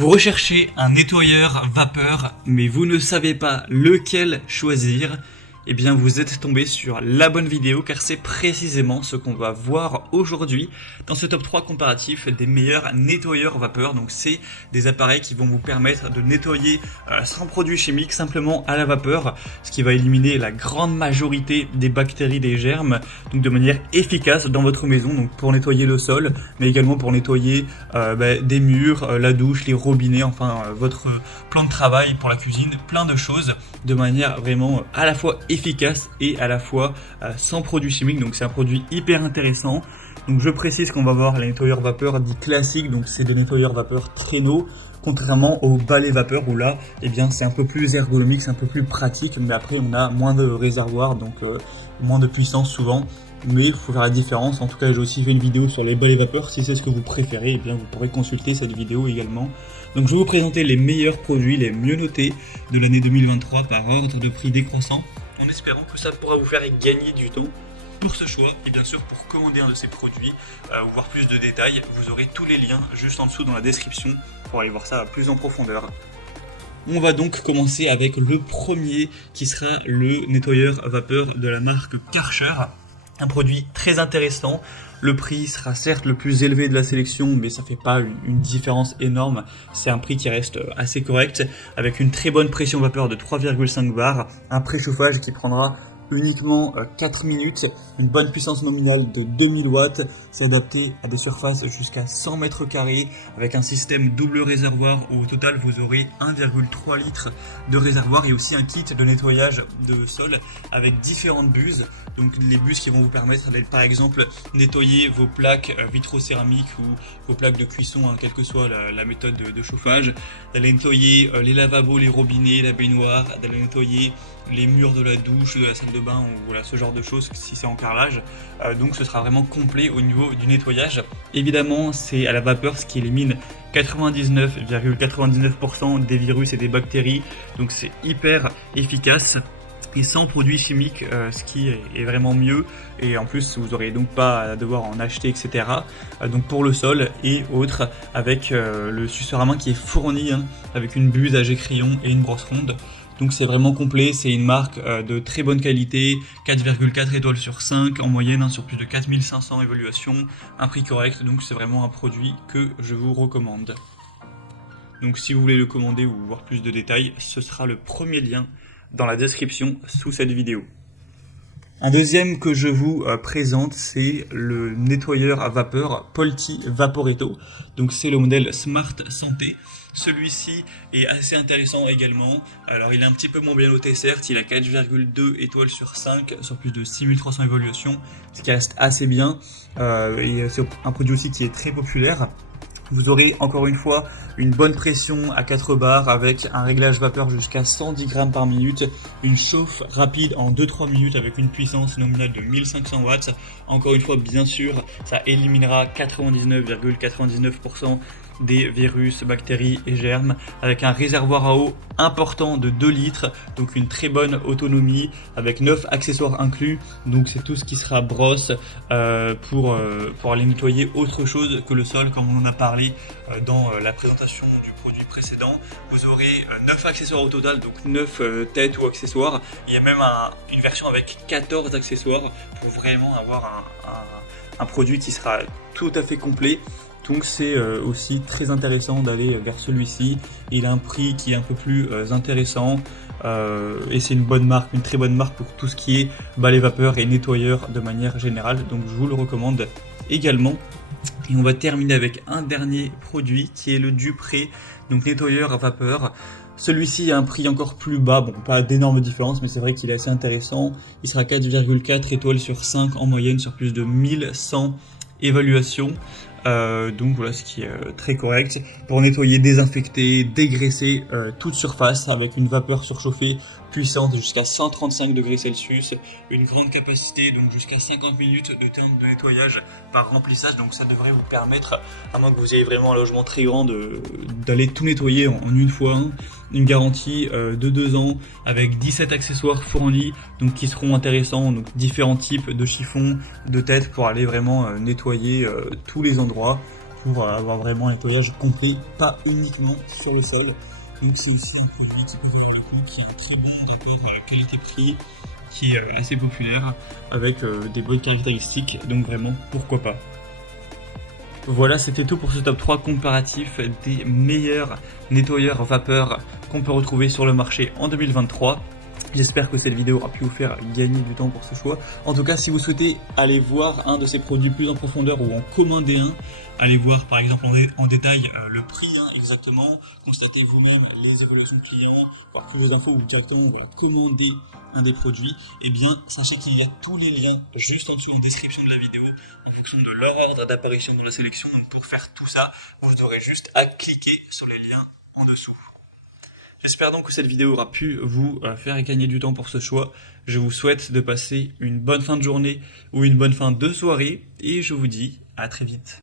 Vous recherchez un nettoyeur vapeur, mais vous ne savez pas lequel choisir. Eh bien, vous êtes tombé sur la bonne vidéo car c'est précisément ce qu'on va voir aujourd'hui dans ce top 3 comparatif des meilleurs nettoyeurs vapeur. Donc, c'est des appareils qui vont vous permettre de nettoyer sans produits chimiques, simplement à la vapeur, ce qui va éliminer la grande majorité des bactéries, des germes, donc de manière efficace dans votre maison, donc pour nettoyer le sol, mais également pour nettoyer des murs, la douche, les robinets, enfin votre plan de travail pour la cuisine, plein de choses de manière vraiment à la fois efficace et à la fois sans produits chimiques. Donc c'est un produit hyper intéressant. Donc je précise qu'on va voir les nettoyeurs vapeur dits classiques, donc c'est des nettoyeurs vapeur traîneau, contrairement aux balais vapeur où là, eh bien c'est un peu plus ergonomique, c'est un peu plus pratique, mais après on a moins de réservoirs, donc moins de puissance souvent. Mais il faut faire la différence. En tout cas, j'ai aussi fait une vidéo sur les balais vapeur. Si c'est ce que vous préférez, eh bien vous pourrez consulter cette vidéo également. Donc je vais vous présenter les meilleurs produits, les mieux notés de l'année 2023 par ordre de prix décroissant, en espérant que ça pourra vous faire gagner du temps pour ce choix. Et bien sûr, pour commander un de ces produits ou voir plus de détails, vous aurez tous les liens juste en dessous dans la description pour aller voir ça plus en profondeur. On va donc commencer avec le premier qui sera le nettoyeur vapeur de la marque Karcher. Un produit très intéressant. Le prix sera certes le plus élevé de la sélection, mais ça fait pas une différence énorme. C'est un prix qui reste assez correct, avec une très bonne pression vapeur de 3,5 bars, un préchauffage qui prendra uniquement 4 minutes, une bonne puissance nominale de 2000 watts, c'est adapté à des surfaces jusqu'à 100 mètres carrés avec un système double réservoir où au total vous aurez 1,3 litres de réservoir et aussi un kit de nettoyage de sol avec différentes buses. Donc les buses qui vont vous permettre d'aller par exemple nettoyer vos plaques vitrocéramiques ou vos plaques de cuisson, quelle que soit la méthode de chauffage, d'aller nettoyer les lavabos, les robinets, la baignoire, d'aller nettoyer les murs de la douche, de la salle de bain ou voilà, ce genre de choses si c'est en carrelage. Donc ce sera vraiment complet au niveau du nettoyage. Évidemment, c'est à la vapeur, ce qui élimine 99,99% des virus et des bactéries. Donc c'est hyper efficace et sans produits chimiques, ce qui est vraiment mieux. Et en plus, vous n'aurez donc pas à devoir en acheter, etc. Donc pour le sol et autres, avec le suceur à main qui est fourni avec une buse à jet crayon et une brosse ronde. Donc c'est vraiment complet, c'est une marque de très bonne qualité, 4,4 étoiles sur 5 en moyenne, sur plus de 4500 évaluations, un prix correct, donc c'est vraiment un produit que je vous recommande. Donc si vous voulez le commander ou voir plus de détails, ce sera le premier lien dans la description sous cette vidéo. Un deuxième que je vous présente, c'est le nettoyeur à vapeur Polti Vaporetto. Donc c'est le modèle Smart Santé. Celui-ci est assez intéressant également. Alors il est un petit peu moins bien noté certes, il a 4,2 étoiles sur 5 sur plus de 6300 évaluations, ce qui reste assez bien. Et c'est un produit aussi qui est très populaire. Vous aurez encore une fois une bonne pression à 4 bars avec un réglage vapeur jusqu'à 110 grammes par minute, une chauffe rapide en 2-3 minutes avec une puissance nominale de 1500 watts. Encore une fois, bien sûr, ça éliminera 99,99% des virus, bactéries et germes avec un réservoir à eau important de 2 litres, donc une très bonne autonomie avec 9 accessoires inclus. Donc c'est tout ce qui sera brosse pour aller nettoyer autre chose que le sol, comme on en a parlé dans la présentation du produit précédent. Vous aurez 9 accessoires au total, donc 9 têtes ou accessoires. Il y a même une version avec 14 accessoires pour vraiment avoir un produit qui sera tout à fait complet. Donc c'est aussi très intéressant d'aller vers celui-ci. Il a un prix qui est un peu plus intéressant et c'est une bonne marque, une très bonne marque pour tout ce qui est balai vapeur et nettoyeur de manière générale. Donc je vous le recommande également. Et on va terminer avec un dernier produit qui est le Dupré, donc nettoyeur à vapeur. Celui-ci a un prix encore plus bas, bon pas d'énormes différences, mais c'est vrai qu'il est assez intéressant. Il sera 4,4 étoiles sur 5 en moyenne sur plus de 1100 évaluations. Donc voilà, ce qui est très correct pour nettoyer, désinfecter, dégraisser toute surface avec une vapeur surchauffée puissante jusqu'à 135 degrés Celsius, une grande capacité, donc jusqu'à 50 minutes de temps de nettoyage par remplissage. Donc ça devrait vous permettre, à moins que vous ayez vraiment un logement très grand, d'aller tout nettoyer en une fois. Une garantie de 2 ans avec 17 accessoires fournis, donc qui seront intéressants, donc différents types de chiffons, de têtes pour aller vraiment nettoyer tous les endroits. pour avoir vraiment un nettoyage complet, pas uniquement sur le sol. Donc c'est aussi un produit qui peut valoir le coup, qui a un très bon rapport qualité-prix, qui est assez populaire, avec des bonnes caractéristiques, donc vraiment pourquoi pas. Voilà, c'était tout pour ce top 3 comparatif des meilleurs nettoyeurs vapeur qu'on peut retrouver sur le marché en 2023. J'espère que cette vidéo aura pu vous faire gagner du temps pour ce choix. En tout cas, si vous souhaitez aller voir un de ces produits plus en profondeur ou en commander un, allez voir par exemple en détail le prix exactement, constatez vous-même les évolutions clients, voir plus d'infos ou directement commander un des produits, et bien sachez qu'il y a tous les liens juste en dessous en description de la vidéo en fonction de leur ordre d'apparition dans la sélection. Donc pour faire tout ça, vous aurez juste à cliquer sur les liens en dessous. J'espère donc que cette vidéo aura pu vous faire gagner du temps pour ce choix. Je vous souhaite de passer une bonne fin de journée ou une bonne fin de soirée et je vous dis à très vite.